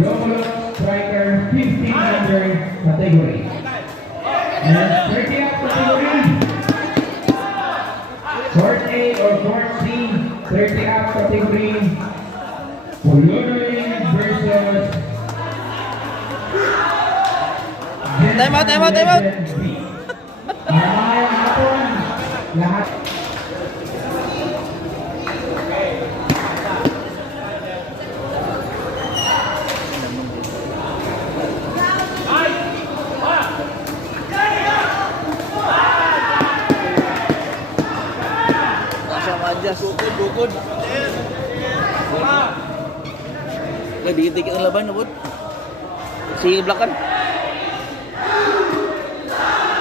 Global Striker 1500 category. And 30 up category. Court A or Court C, 30 up category. Pulunuin versus Time out. Mamayang hapon, lahat. Adjust. Bukod. Dikit-dikit ang laban, Bud. Sige, blakan.